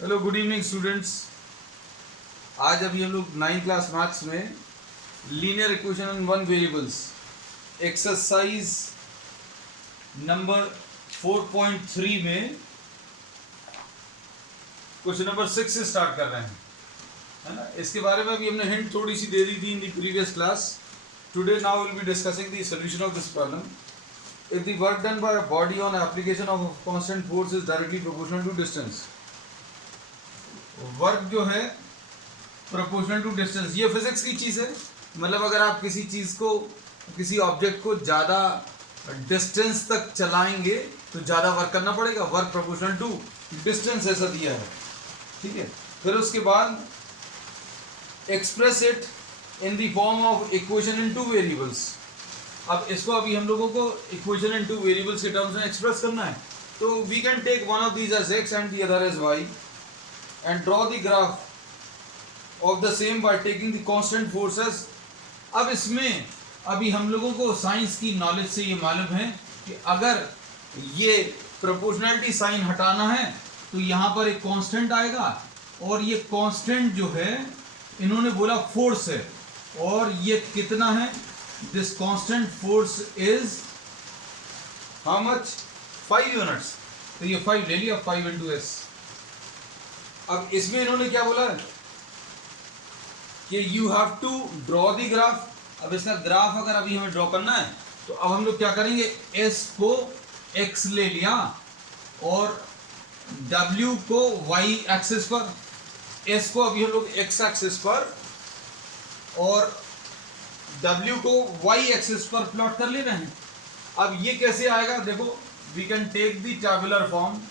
Hello good evening students. आज अभी हम लोग 9th क्लास मैथ्स में linear equation in one variables exercise number 4.3 में क्वेश्चन नंबर 6 से स्टार्ट कर रहे हैं, है ना। इसके बारे में अभी हमने हिंट थोड़ी सी दे दी थी in the previous class. Today now will be discussing the solution of this problem. If the work done by a body on application of constant force is directly proportional to distance. Work जो है proportional to distance, ये physics की चीज़ है। मतलब अगर आप किसी चीज़ को, किसी ऑब्जेक्ट को ज़्यादा डिस्टेंस तक चलाएंगे तो ज़्यादा वर्क करना पड़ेगा। वर्क प्रोपोर्शनल टू डिस्टेंस ऐसा दिया है, ठीक है। फिर उसके बाद express it in the form of equation in two variables. अब इसको अभी हम लोगों को इक्वेशन इन टू वेरिएबल्स के टर्म्स में एक्सप्रेस करना है। तो we can take one of these as x and the other as y and draw the graph of the same by taking the constant forces। अब इसमें अभी हम लोगों को साइंस की नॉलेज से ये मालूम है कि अगर ये प्रोपोर्शनलिटी साइन हटाना है तो यहाँ पर एक कांस्टेंट आएगा, और ये कांस्टेंट जो है इन्होंने बोला फोर्स है, और ये कितना है? This constant force is how much? 5 units. तो ये 5 ले लिया, 5 इंटू एस। अब इसमें इन्होंने क्या बोला कि you have to draw the graph. अब इसका ग्राफ अगर अभी हमें ड्रॉ करना है तो अब हम लोग क्या करेंगे, एस को एक्स ले लिया और डब्ल्यू को वाई एक्सिस पर, एस को अभी हम लोग एक्स एक्सिस पर और डब्ल्यू को वाई एक्सिस पर प्लॉट कर ले रहे हैं। अब ये कैसे आएगा? देखो, we can take the tabular form.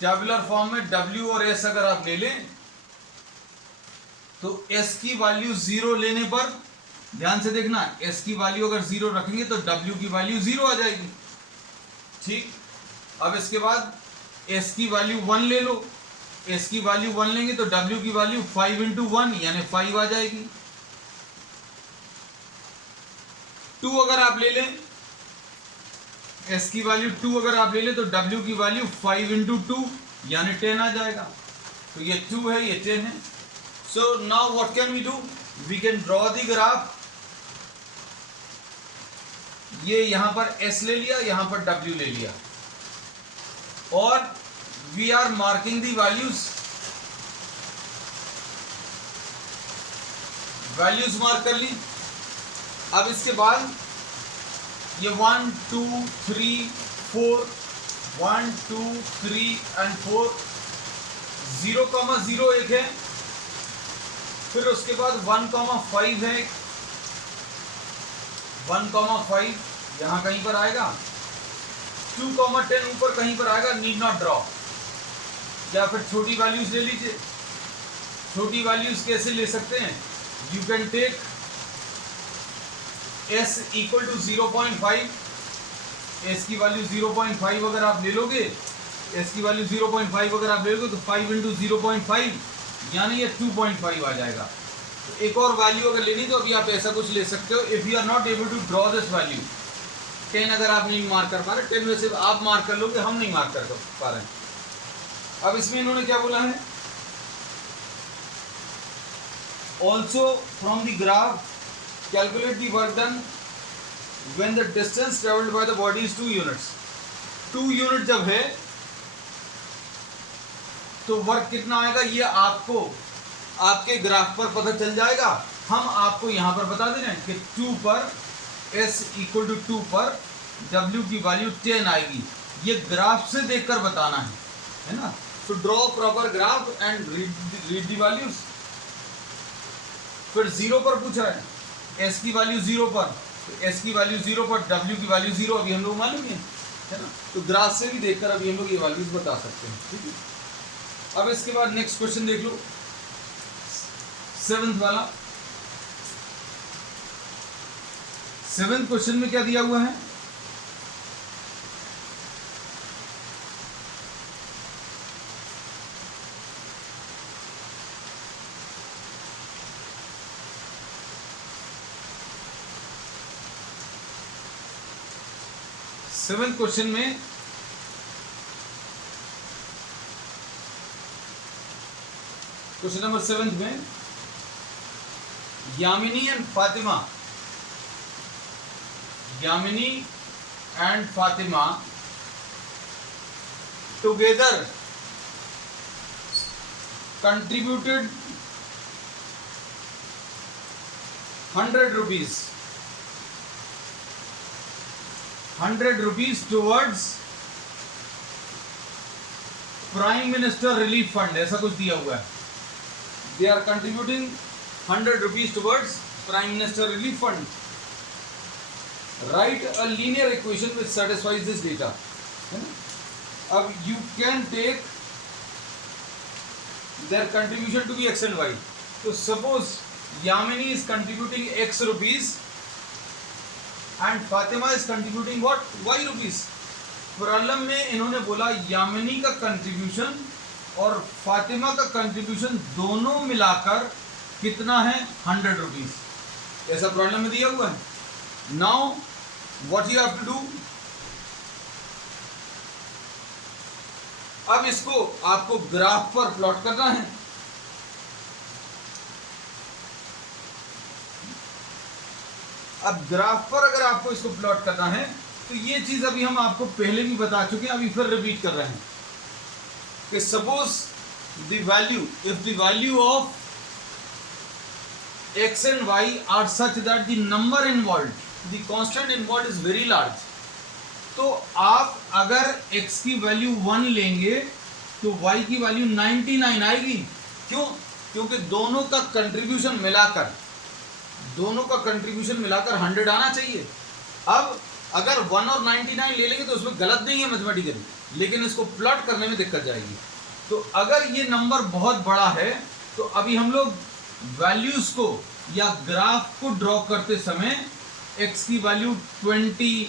Tabular form में W और S अगर आप ले लें तो S की वैल्यू 0 लेने पर, ध्यान से देखना, S की वैल्यू अगर 0 रखेंगे तो W की वैल्यू 0 आ जाएगी, ठीक। अब इसके बाद S की वैल्यू 1 ले लो। S की वैल्यू 1 लेंगे तो W की वैल्यू 5 इंटू 1 यानी 5 आ जाएगी। 2 अगर आप ले लें, S की वैल्यू 2 अगर आप ले लें तो W की वैल्यू 5 इंटू 2 यानी 10 आ जाएगा। तो ये 2 है, ये 10 है। So now what can we do? We can draw the graph. ये यहां पर S ले लिया, यहां पर W ले लिया, और we are marking the values. Values mark कर ली। अब इसके बाद ये 1 2 3 4 1 2 3 एंड 4 0,0 एक है, फिर उसके बाद 1,5 है, 1,5 यहां कहीं पर आएगा, 2,10 ऊपर कहीं पर आएगा, नीड नॉट ड्रॉ। या फिर छोटी वैल्यूज ले लीजिए। छोटी वैल्यूज कैसे ले सकते हैं? You can take S equal to 0.5। S की वैल्यू 0.5 अगर आप ले लोगे, S की वैल्यू 0.5 अगर आप ले लोगे तो 5 इंटू 0.5 यानी ये 2.5 आ जाएगा। तो एक और वैल्यू अगर लेनी तो अभी आप ऐसा कुछ ले सकते हो। If you are not able to draw this value, 10 अगर आप नहीं मार्क कर पा रहे, 10 में से आप मार्क कर लोगे, हम नहीं मार्क कर पा रहे। अब इसमें इन्होंने क्या बोला है? Also from the graph calculate the work done when the distance traveled by the body is 2 units। 2 unit जब है तो वर्क कितना आएगा ये आपको आपके ग्राफ पर पता चल जाएगा। हम आपको यहां पर बता दे रहे हैं कि 2 पर S इक्वल टू 2 पर W की वैल्यू 10 आएगी। ये ग्राफ से देखकर बताना है ना। तो draw proper graph and read the values. फिर 0 पर पूछ रहा है, S की वैल्यू 0 पर, तो S की वैल्यू 0 पर W की वैल्यू 0 अभी हम लोग मालूम है ना। तो ग्राफ से भी देखकर अभी हम लोग ये वैल्यूज बता सकते हैं, ठीक है। अब इसके बाद नेक्स्ट क्वेश्चन देख लो, 7th वाला। 7th क्वेश्चन में क्या दिया हुआ है? सेवेंथ क्वेश्चन में क्वेश्चन नंबर 7 में Yamini and Fatima together contributed 100 rupees towards prime minister relief fund, ऐसा कुछ दिया हुआ है. They are contributing 100 rupees towards prime minister relief fund. Right a linear equation which satisfies this data. है ना. अब you can take their contribution to be x and y. तो suppose Yamini is contributing x rupees and Fatima is contributing what y rupees. Problem में इन्होंने बोला यामिनी का contribution और फातिमा का कंट्रीब्यूशन दोनों मिलाकर कितना है 100 rupees. ऐसा प्रॉब्लम में दिया हुआ है. Now what you have to do, अब इसको आपको ग्राफ पर प्लॉट करना है. अब ग्राफ पर अगर आपको इसको प्लॉट करना है तो ये चीज अभी हम आपको पहले भी बता चुके हैं, अभी फिर रिपीट कर रहे हैं कि suppose the value, if the value of x and y are such that the number involved, the constant involved is very large. तो आप अगर x की वैल्यू 1 लेंगे तो y की वैल्यू 99 आएगी. क्यों? क्योंकि दोनों का कंट्रीब्यूशन मिलाकर 100 आना चाहिए. अब अगर 1 और 99 ले लेंगे तो उसमें गलत नहीं है मैथमेटिकली, लेकिन इसको प्लॉट करने में दिक्कत जाएगी. तो अगर ये नंबर बहुत बड़ा है तो अभी हम लोग वैल्यूज को या ग्राफ को ड्रॉ करते समय x की वैल्यू 20,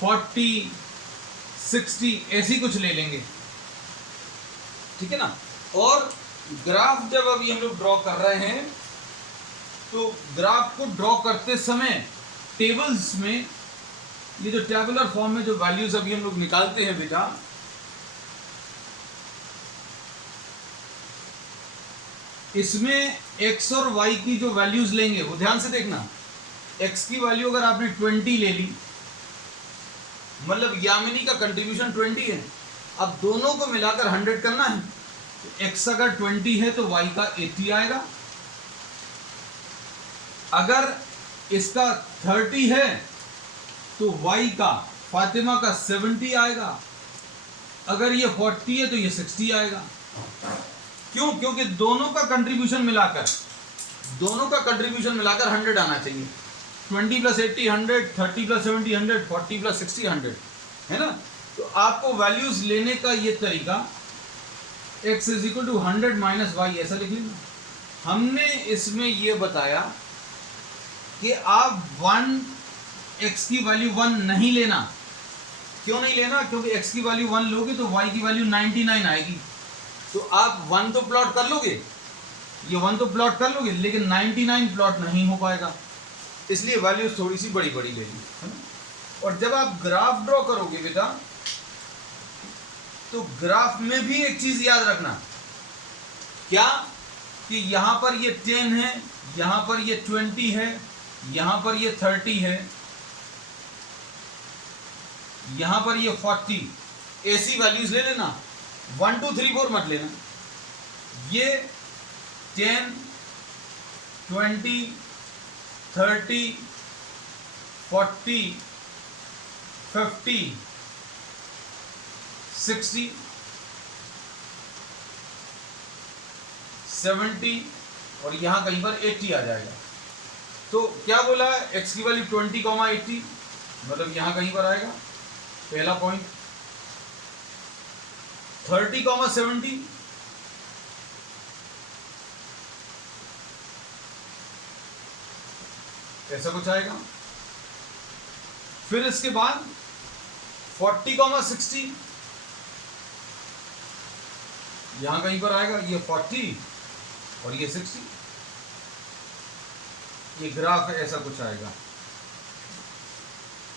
40, 60 ऐसी कुछ ले लेंगे. ठीक है ना. और ग्राफ जब अभी हम लोग ड्रॉ कर रहे हैं तो ग्राफ को ड्रॉ करते समय टेबल्स में ये जो टेबुलर फॉर्म में जो वैल्यूज अभी हम लोग निकालते हैं बेटा, इसमें x और y की जो वैल्यूज लेंगे वो ध्यान से देखना. x की वैल्यू अगर आपने 20 ले ली, मतलब यामिनी का कंट्रीब्यूशन 20 है. अब दोनों को मिलाकर 100 करना है. तो x अगर 20 है तो y का 80 आएगा. अगर इसका 30 है तो y का, फातिमा का 70 आएगा. अगर ये 40 है तो ये 60 आएगा. क्यों? क्योंकि दोनों का कंट्रीब्यूशन मिलाकर 100 आना चाहिए. 20 + 80 100, 30 + 70 100, 40 + 60 100, है ना. तो आपको वैल्यूज लेने का ये तरीका x = 100 - y ऐसा लिख लेना. हमने इसमें ये बताया कि आप x की वैल्यू 1 नहीं लेना. क्यों नहीं लेना? क्योंकि x की वैल्यू 1 लोगे तो y की वैल्यू 99 आएगी. तो आप 1 तो प्लॉट कर लोगे, ये 1 तो प्लॉट कर लोगे, लेकिन 99 प्लॉट नहीं हो पाएगा. इसलिए वैल्यूज थोड़ी सी बड़ी बड़ी लेंगे, है ना. और जब आप ग्राफ ड्रॉ करोगे बेटा तो ग्राफ में भी एक चीज याद रखना. क्या? कि यहां पर ये 10 है, यहां पर ये 20 है, यहां पर ये 30 है, यहां पर ये 40, ऐसी वैल्यूज ले लेना. 1 2 3 4 मत लेना. ये 10, 20, 30, 40, 50, 60, 70 और यहां कहीं पर 80 आ जाएगा. तो क्या बोला है? x की वैल्यू 20, 80, मतलब यहां कहीं पर आएगा पहला पॉइंट. 30, 70 ऐसा कुछ आएगा. फिर इसके बाद 40, 60 यहां कहीं पर आएगा. ये 40 और ये 60, ये ग्राफ है, ऐसा कुछ आएगा.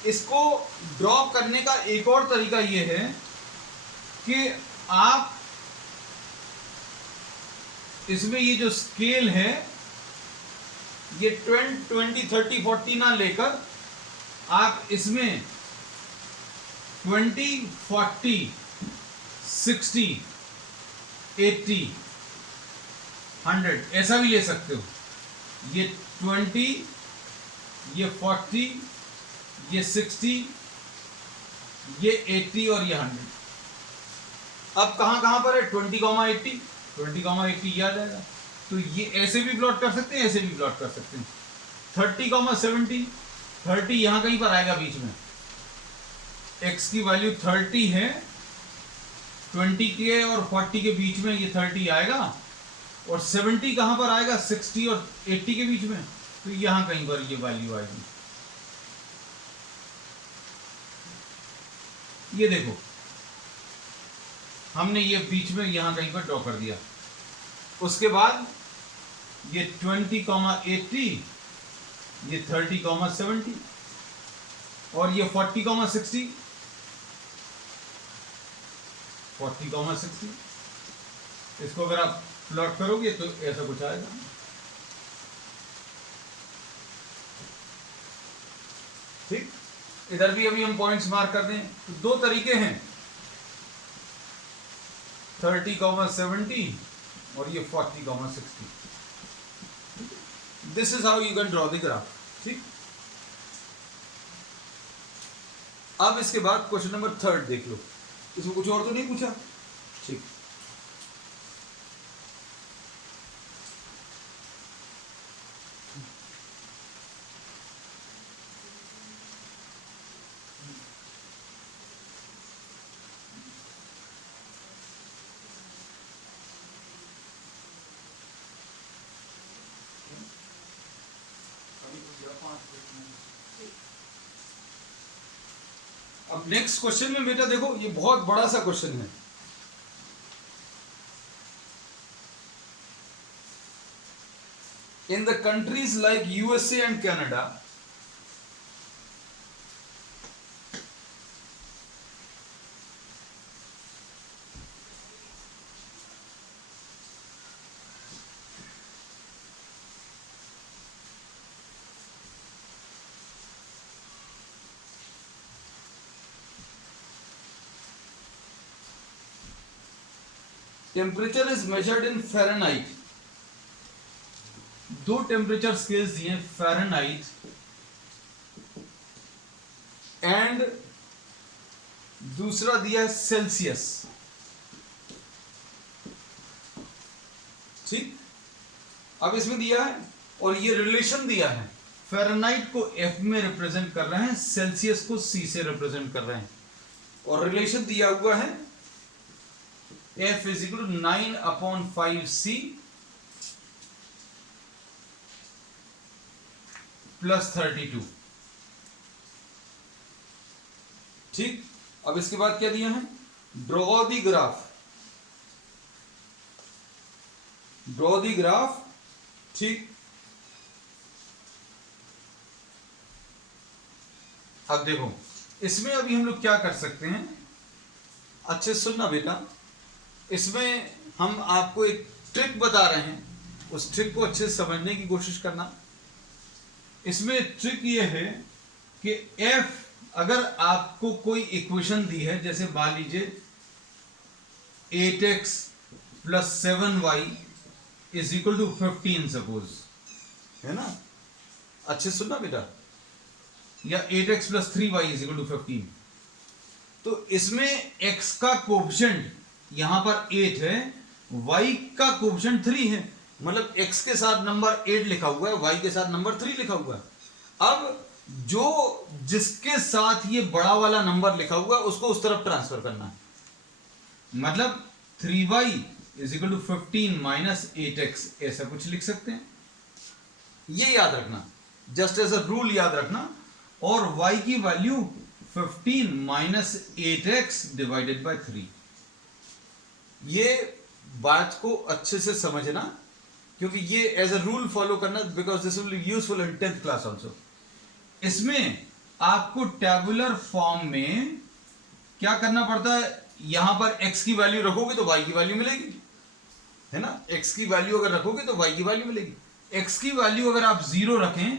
इसको ड्रॉ करने का एक और तरीका ये है कि आप इसमें ये जो स्केल है ये 20, 30, 40 ना लेकर आप इसमें 20, 40, 60, 80, 100 ऐसा भी ले सकते हो। ये 20, ये 40, ये 60, ये 80 और ये 100। अब कहां पर है 20,80, 20,80 ये आ जाएगा। तो ये ऐसे भी प्लॉट कर सकते हैं, ऐसे भी प्लॉट कर सकते हैं। 30,70, 30 यहां कहीं पर आएगा बीच में। x की वैल्यू 30 है, 20 के और 40 के बीच में ये 30 आएगा। और 70 कहां पर आएगा 60 और 80 के बीच में, तो यहां कहीं पर ये वैल्यू आएगी। ये देखो हमने ये बीच में यहां कहीं पर ड्रॉ कर दिया। उसके बाद ये 20,80, ये 30,70 और ये 40,60, 40,60। इसको अगर आप प्लॉट करोगे तो ऐसा कुछ आएगा। ठीक, इधर भी अभी हम पॉइंट्स मार्क कर दें। तो दो तरीके हैं, 30,70 और ये 40,60। This is how you can draw the graph. ठीक, अब इसके बाद क्वेश्चन नंबर 3 देख लो। इसमें कुछ और तो नहीं पूछा? ठीक, अब नेक्स्ट क्वेश्चन में बेटा देखो, ये बहुत बड़ा सा क्वेश्चन है। In the countries like USA and Canada, temperature is measured in Fahrenheit। दो टेम्परेचर स्केल्स दिए, फ़ारेनहाइट एंड दूसरा दिया है सेल्सियस। ठीक, अब इसमें दिया है और ये रिलेशन दिया है, फ़ारेनहाइट को F में रिप्रेजेंट कर रहे हैं, सेल्सियस को C से रिप्रेजेंट कर रहे हैं। और रिलेशन दिया हुआ है F is equal to 9/5C plus 32। ठीक, अब इसके बाद क्या दिया है, draw the graph, draw the graph. ठीक, अब देखो इसमें अभी हम लोग क्या कर सकते हैं, अच्छे सुनना बेटा। इसमें हम आपको एक ट्रिक बता रहे हैं, उस ट्रिक को अच्छे से समझने की कोशिश करना। इसमें ट्रिक ये है कि f, अगर आपको कोई इक्वेशन दी है, जैसे मान लीजिए 8x plus 7y is equal to 15 suppose, है ना, अच्छे सुनना बेटा, या 8x plus 3y is equal to 15। तो इसमें x का कोएफिशिएंट यहां पर 8 है, y का कोएफिशिएंट 3 है, मतलब x के साथ नंबर 8 लिखा हुआ है, y के साथ नंबर 3 लिखा हुआ है। अब जो जिसके साथ ये बड़ा वाला नंबर लिखा हुआ है उसको उस तरफ ट्रांसफर करना है, मतलब 3y is equal to 15 minus 8x, ऐसा कुछ लिख सकते हैं। ये याद रखना, जस्ट एज अ रूल याद रखना। और y की value 15 minus 8x divided by 3। ये बात को अच्छे से समझना, क्योंकि ये एज अ रूल फॉलो करना, because this will be useful in 10th class also. इसमें आपको टेबुलर फॉर्म में क्या करना पड़ता है, यहां पर x की वैल्यू रखोगे तो y की वैल्यू मिलेगी। है ना। x की वैल्यू अगर रखोगे तो y की वैल्यू मिलेगी। x की वैल्यू अगर आप 0 रखें,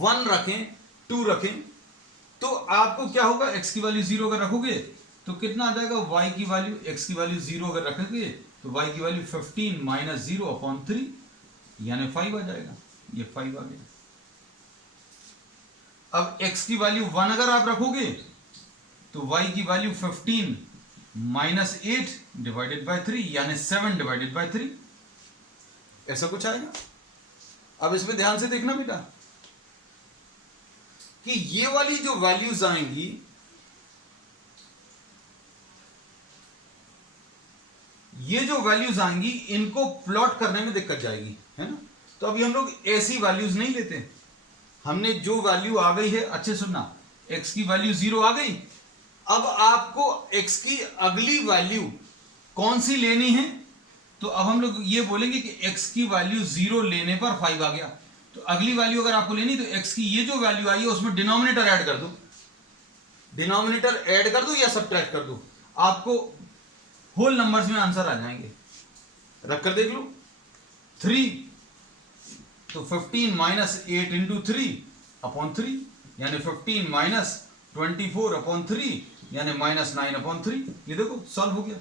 1 रखें, 2 रखें, तो आपको क्या होगा, x की वैल्यू 0 अगर रखोगे तो कितना आ जाएगा, y की वैल्यू, x की वैल्यू 0 अगर रखोगे तो y की वैल्यू 15 माइनस 0/3 यानी 5 आ जाएगा। ये 5 आ गया। अब x की वैल्यू 1 अगर आप रखोगे तो y की वैल्यू 15 माइनस 8 डिवाइडेड बाय 3 यानी 7 डिवाइडेड बाय 3, ऐसा कुछ आएगा। अब इसमें ध्यान से देखना बेटा कि ये वाली जो वैल्यूज आएंगी, ये जो वैल्यूज आएंगी इनको प्लॉट करने में दिक्कत जाएगी, है ना। तो अभी हम लोग ऐसी वैल्यूज नहीं लेते, हमने जो वैल्यू आ गई है, अच्छे सुनना, x की वैल्यू 0 आ गई, अब आपको x की अगली वैल्यू कौन सी लेनी है, तो अब हम लोग ये बोलेंगे कि x की वैल्यू 0 लेने पर 5 आ गया। तो अगली वैल्यू अगर आपको लेनी तो x की ये जो वैल्यु आई है उसमें डिनोमिनेटर ऐड कर दो, डिनोमिनेटर ऐड कर दो या सब्ट्रैक्ट कर दो, आपको होल नंबर्स में आंसर आ जाएंगे। रखकर देख लो, 3 तो 15 माइनस 8 इंटू 3/3 यानी 15 माइनस 24/3 यानी माइनस 9/3। ये देखो सॉल्व हो गया।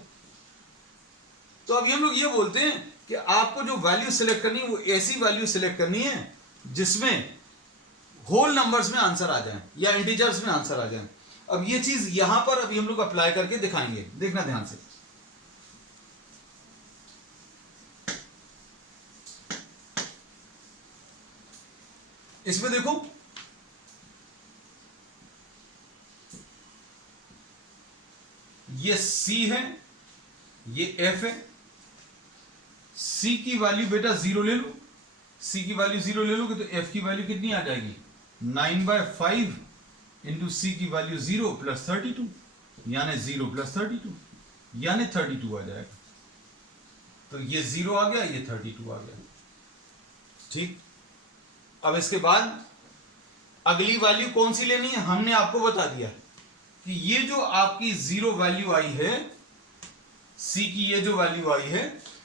तो अभी हम लोग ये बोलते हैं कि आपको जो वैल्यू सिलेक्ट करनी है वो ऐसी वैल्यू सिलेक्ट करनी है जिसमें होल नंबर्स में आंसर आ जाए या इंटीजर्स में आंसर आ जाए। अब ये चीज यहां पर अभी हम लोग अप्लाई करके दिखाएंगे, देखना ध्यान से। इसमें देखो ये C है, ये F है। C की वैल्यू बेटा 0 ले लो, C की वैल्यू 0 ले लोगे तो F की वैल्यू कितनी आ जाएगी, 9/5 इंटू C की वैल्यू 0 प्लस 32 यानी 0 प्लस 32 यानी 32 आ जाएगा। तो ये 0 आ गया, ये 32 आ गया। ठीक, अब इसके बाद अगली वैल्यू कौन सी लेनी है, हमने आपको बता दिया कि ये जो आपकी 0 वैल्यू आई है, C की ये जो वैल्यू आई है,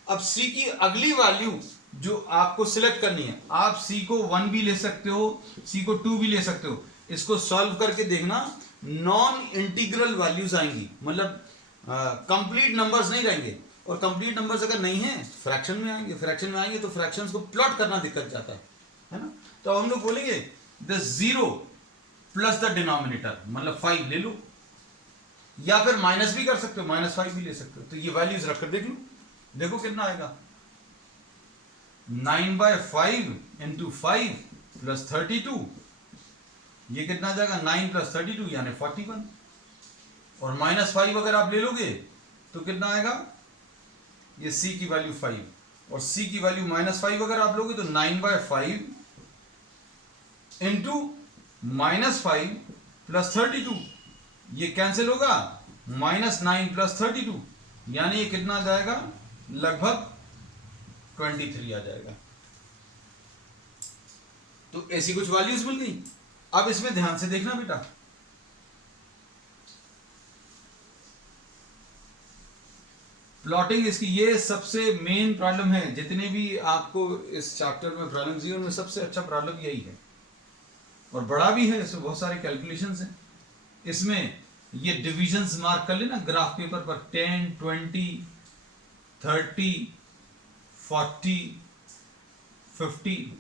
अब C की अगली वैल्यू जो आपको सिलेक्ट करनी है, आप C को 1 भी ले सकते हो, C को 2 भी ले सकते हो। इसको सॉल्व करके देखना, नॉन इंटीग्रल वैल्यूज आएंगी, मतलब कंप्लीट नंबर्स नहीं रहेंगे। और कंप्लीट नंबर्स अगर नहीं है फ्रैक्शन में आएंगे, फ्रैक्शन में आएंगे तो फ्रैक्शंस को प्लॉट करना दिक्कत जाता है ना। तो हम लोग बोलेंगे द 0 प्लस द डिनोमिनेटर, मतलब 5 ले लो, या फिर माइनस भी कर सकते हो, -5 भी ले सकते हो। तो ये वैल्यूज रखकर देख लो, देखो कितना आएगा, 9/5 इंटू 5 प्लस 32, ये कितना आ जाएगा, 9 प्लस 32 यानी 41। और -5 अगर आप ले लोगे तो कितना आएगा, ये C की वैल्यू 5 और C की वैल्यू -5 अगर आप लोगे तो 9/5 इंटू -5 प्लस 32, ये कैंसिल होगा, -9 प्लस 32 यानी ये कितना आ जाएगा, लगभग 23 आ जाएगा। तो ऐसी कुछ वैल्यूज मिल गई। अब इसमें ध्यान से देखना बेटा, प्लॉटिंग इसकी ये सबसे मेन प्रॉब्लम है, जितने भी आपको इस चैप्टर में प्रॉब्लम्स हैं उनमें सबसे अच्छा प्रॉब्लम यही है, और बड़ा भी है, इसमें बहुत सारे कैलकुलेशंस हैं। इसमें ये डिविजन्स मार्क कर लेना ग्राफ पेपर पर, 10, 20, 30, 40, 50,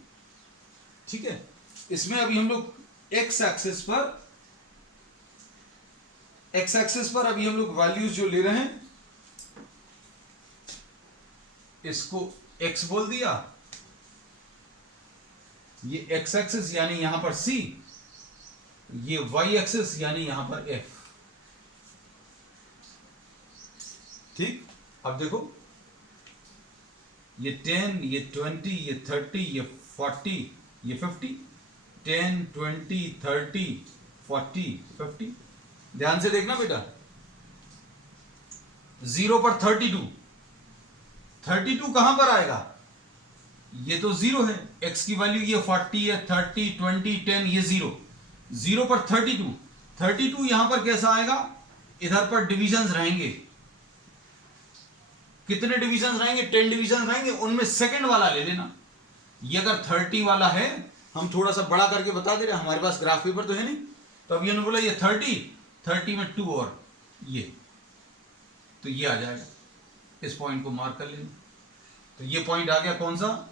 ठीक है। इसमें अभी हम लोग एक्स एक्सिस पर अभी हम लोग वैल्यूज जो ले रहे हैं, इसको x बोल दिया, ये x एक्सिस यानी यहां पर C, ये y एक्सिस यानी यहां पर F। ठीक, अब देखो ये 10, ये 20, ये 30, ये 40, ये 50, 10, 20, 30, 40, 50। ध्यान से देखना बेटा, 0 पर 32 कहां पर आएगा, ये तो 0 है, x की वैल्यू ये 40 है, 30, 20, 10, ये 0 पर 32 यहां पर कैसा आएगा, इधर पर डिविजन्स रहेंगे, कितने डिविजन रहेंगे, 10 डिविजन रहेंगे, उनमें सेकंड वाला ले लेना। ये अगर 30 वाला है, हम थोड़ा सा बड़ा करके बता दे रहे हैं, हमारे पास ग्राफ पेपर तो है नहीं, तो अब ये बोला ये 30 में 2 और ये, तो ये आ जाएगा, इस पॉइंट को मार्क कर लेना। तो ये पॉइंट आ गया कौन सा,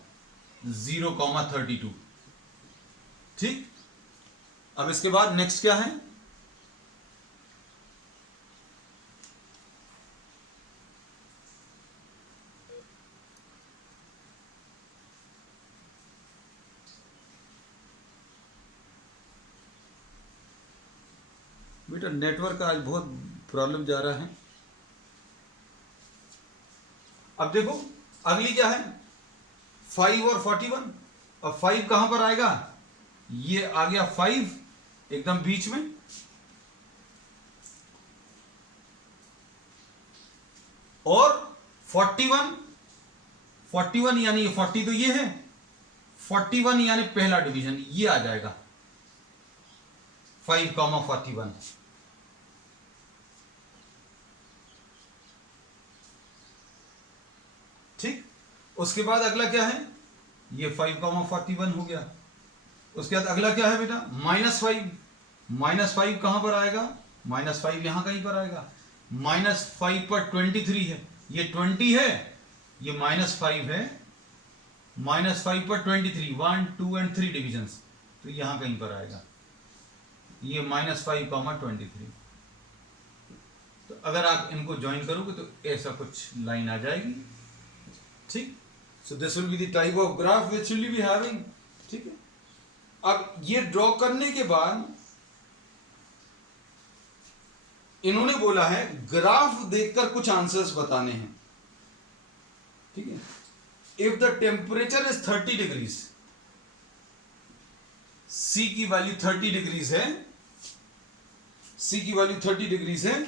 0,32। ठीक, अब इसके बाद नेक्स्ट क्या है, बेटा नेटवर्क आज बहुत प्रॉब्लम जा रहा है। अब देखो अगली क्या है, 5 और 41। अब 5 कहां पर आएगा, ये आ गया 5 एकदम बीच में, और 41 यानी 40 तो ये है, 41 यानी पहला डिवीजन ये आ जाएगा, 5,41। ठीक, उसके बाद अगला क्या है, ये 5,41 हो गया। उसके बाद अगला क्या है बेटा, -5। -5 कहां पर आएगा, -5 यहां कहीं पर आएगा। -5 पर 23 है, ये 20 है, ये -5 है, -5 पर 23, 1 2 एंड 3 डिविजन, तो यहां कहीं पर आएगा, ये -5,23। तो अगर आप इनको ज्वाइन करोगे तो ऐसा कुछ लाइन आ जाएगी। ठीक, so this will be the type of graph which will be having. ठीक है, अब ये ड्रॉ करने के बाद इन्होंने बोला है ग्राफ देखकर कुछ आंसर्स बताने हैं। ठीक है, if the temperature is 30 degrees, C की वैल्यू 30 डिग्रीज है, सी की वैल्यू 30 डिग्रीज है,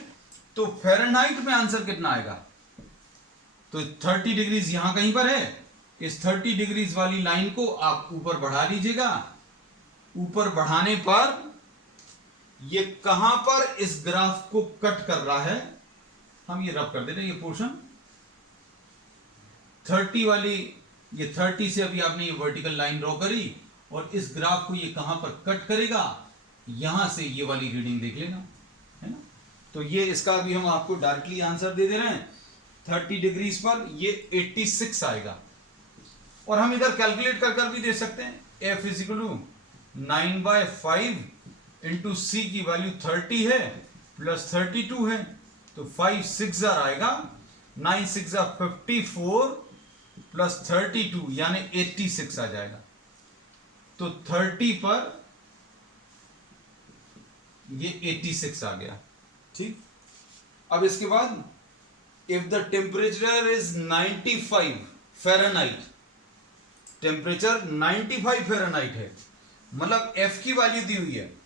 तो फ़ारेनहाइट में आंसर कितना आएगा, तो 30 डिग्रीज यहां कहीं पर है, इस 30 डिग्रीज वाली लाइन को आप ऊपर बढ़ा लीजिएगा। ऊपर बढ़ाने पर ये कहां पर इस ग्राफ को कट कर रहा है, हम ये रब कर दे रहे हैं, ये पोर्शन 30 वाली, ये 30 से अभी आपने ये वर्टिकल लाइन ड्रॉ करी, और इस ग्राफ को ये कहां पर कट करेगा, यहां से ये वाली रीडिंग देख लेना, है ना। तो ये इसका अभी हम आपको डायरेक्टली आंसर दे दे रहे हैं, 30 डिग्रीज पर ये 86 आएगा। और हम इधर कैलकुलेट कर भी दे सकते हैं, f = 9/5 इंटू सी की वैल्यू 30 है प्लस 32 है, तो 5 6 आएगा, 9 6 54 प्लस 32 यानी 86 आ जाएगा। तो 30 पर ये 86 आ गया। ठीक, अब इसके बाद if the temperature is 95 Fahrenheit, temperature 95 Fahrenheit है, मतलब एफ की वैल्यू दी हुई है,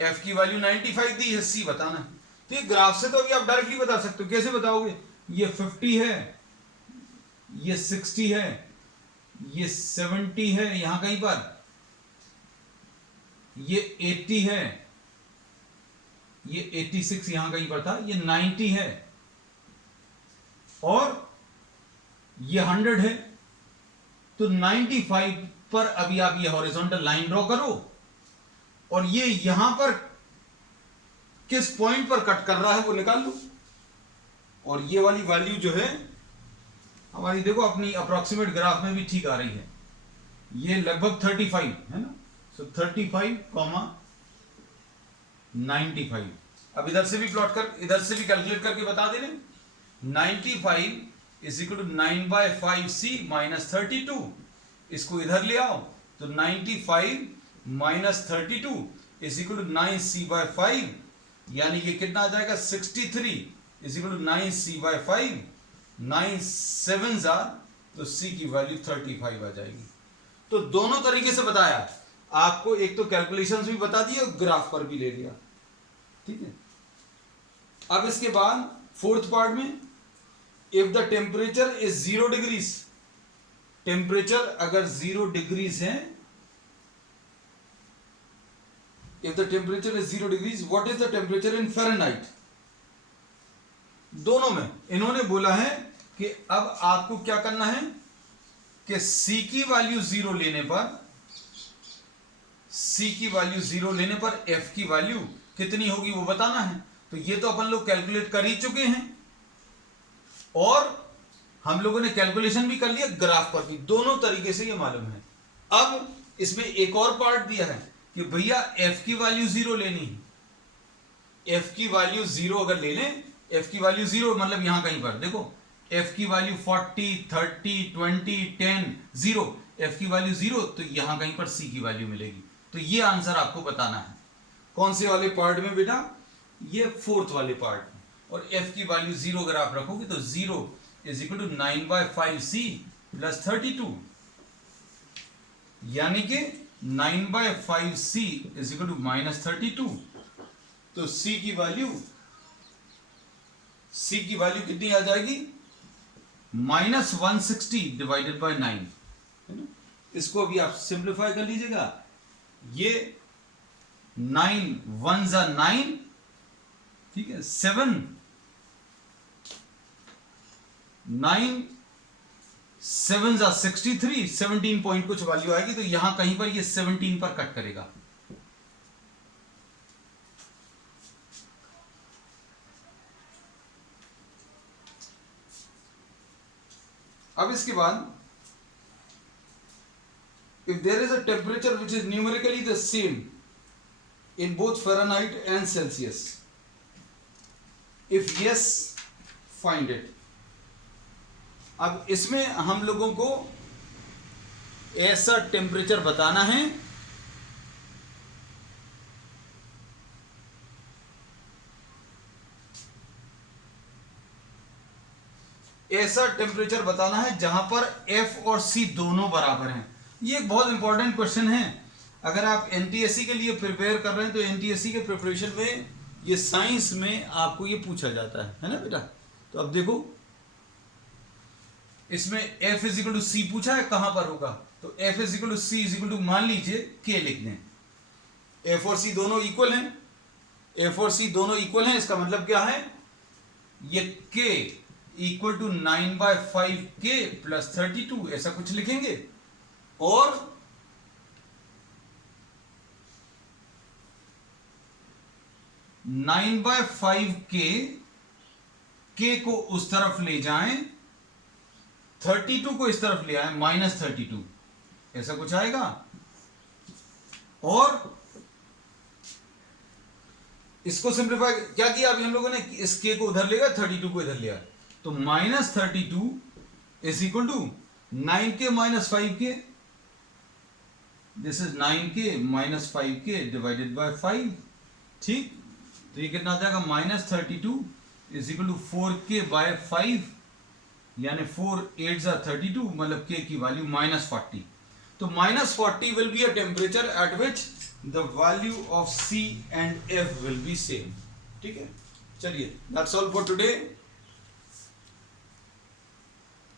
एफ की वैल्यू 95 दी है, सी बताना है। तो ये ग्राफ से तो अभी आप डायरेक्टली बता सकते हो, कैसे बताओगे, ये 50 है, ये 60 है, ये 70 है, यहां कहीं पर ये 80 है, ये 86 यहां कहीं पर था, ये 90 है, और ये 100 है। तो 95 पर अभी आप ये हॉरिजॉन्टल लाइन ड्रॉ करो, और ये यहां पर किस पॉइंट पर कट कर रहा है वो निकाल लो। और ये वाली वैल्यू जो है हमारी, देखो अपनी अप्रोक्सीमेट ग्राफ में भी ठीक आ रही है, ये लगभग 35 है ना। सो 35, 95। अब इधर से भी प्लॉट कर, इधर से भी कैलकुलेट करके बता दे रहे, 95 = 9/5c - 32, इसको इधर ले आओ, तो 95 - 32 = 9c/5, यानी ये कितना आ जाएगा, 63 = 9c/5, 9 7s तो c की वैल्यू 35 आ जाएगी। तो दोनों तरीके से बताया आपको, एक तो कैलकुलेशंस भी बता दिए और ग्राफ पर भी ले लिया। ठीक है, अब इसके बाद फोर्थ पार्ट में, if the temperature is 0 degrees, temperature अगर 0 डिग्रीज है, if the temperature is 0 degrees, what is the temperature in Fahrenheit, दोनों में इन्होंने बोला है कि अब आपको क्या करना है कि C की वैल्यू 0 लेने पर F की वैल्यू कितनी होगी वो बताना है। तो ये तो अपन लोग कैलकुलेट कर ही चुके हैं और हम लोगों ने कैलकुलेशन भी कर लिया ग्राफ पर भी, दोनों तरीके से ये मालूम है। अब इसमें एक और पार्ट दिया है कि भैया F की वैल्यू 0 लेनी है। F की वैल्यू 0 अगर ले लें, F की वैल्यू 0 मतलब यहां कहीं पर देखो F की वैल्यू 40, 30, 20, 10, 0, F की वैल्यू 0 तो यहां कहीं पर C की वैल्यू मिलेगी। तो ये आंसर आपको बताना है कौन से वाले पार्ट में बेटा, ये फोर्थ वाले पार्ट में। और F की वैल्यू 0 अगर आप रखोगे तो 0 is equal to 9/5C plus 32, यानी कि 9/5C is equal to minus 32। तो C की वैल्यू कितनी आ जाएगी, -160 डिवाइडेड बाय 9, है ना। इसको अभी आप सिंप्लीफाई कर लीजिएगा, ये 9 1s are 9, ठीक है, 7 9 7s are 63, 17 पॉइंट कुछ वैल्यू आएगी, तो यहां कहीं पर ये 17 पर कट करेगा। अब इसके बाद if there is a temperature which is numerically the same in both Fahrenheit and Celsius, if yes, find it। अब इसमें हम लोगों को ऐसा टेम्परेचर बताना है जहां पर F और C दोनों बराबर हैं। ये एक बहुत इंपॉर्टेंट क्वेश्चन है। अगर आप एनटीएससी के लिए प्रिपेयर कर रहे हैं तो एनटीएससी के प्रिपरेशन में ये साइंस में आपको ये पूछा जाता है ना बेटा। तो अब देखो इसमें F is equal to C पूछा है, कहां पर होगा, तो F is equal to C is equal to मान लीजिए K लिख दें। F और C दोनों इक्वल हैं, इसका मतलब क्या है, ये K equal to 9/5K plus 32 ऐसा कुछ लिखेंगे। और K को उस तरफ ले जाएं, 32 को इस तरफ ले आए, -32 ऐसा कुछ आएगा। और इसको सिंप्लीफाई क्या किया अभी हम लोगों ने, इस K को उधर ले गया, 32 को इधर ले आया, तो -32 is equal to 9K - 5K, this is 9K - 5K divided by 5, ठीक। तो ये कितना आ जाएगा, -32 is equal to 4K bye 5, यानी 4 8s are 32, मतलब K की वैल्यू -40। तो -40 will be a temperature at which the value of C and F will be same, ठीक है। चलिए दैट्स ऑल फॉर टुडे।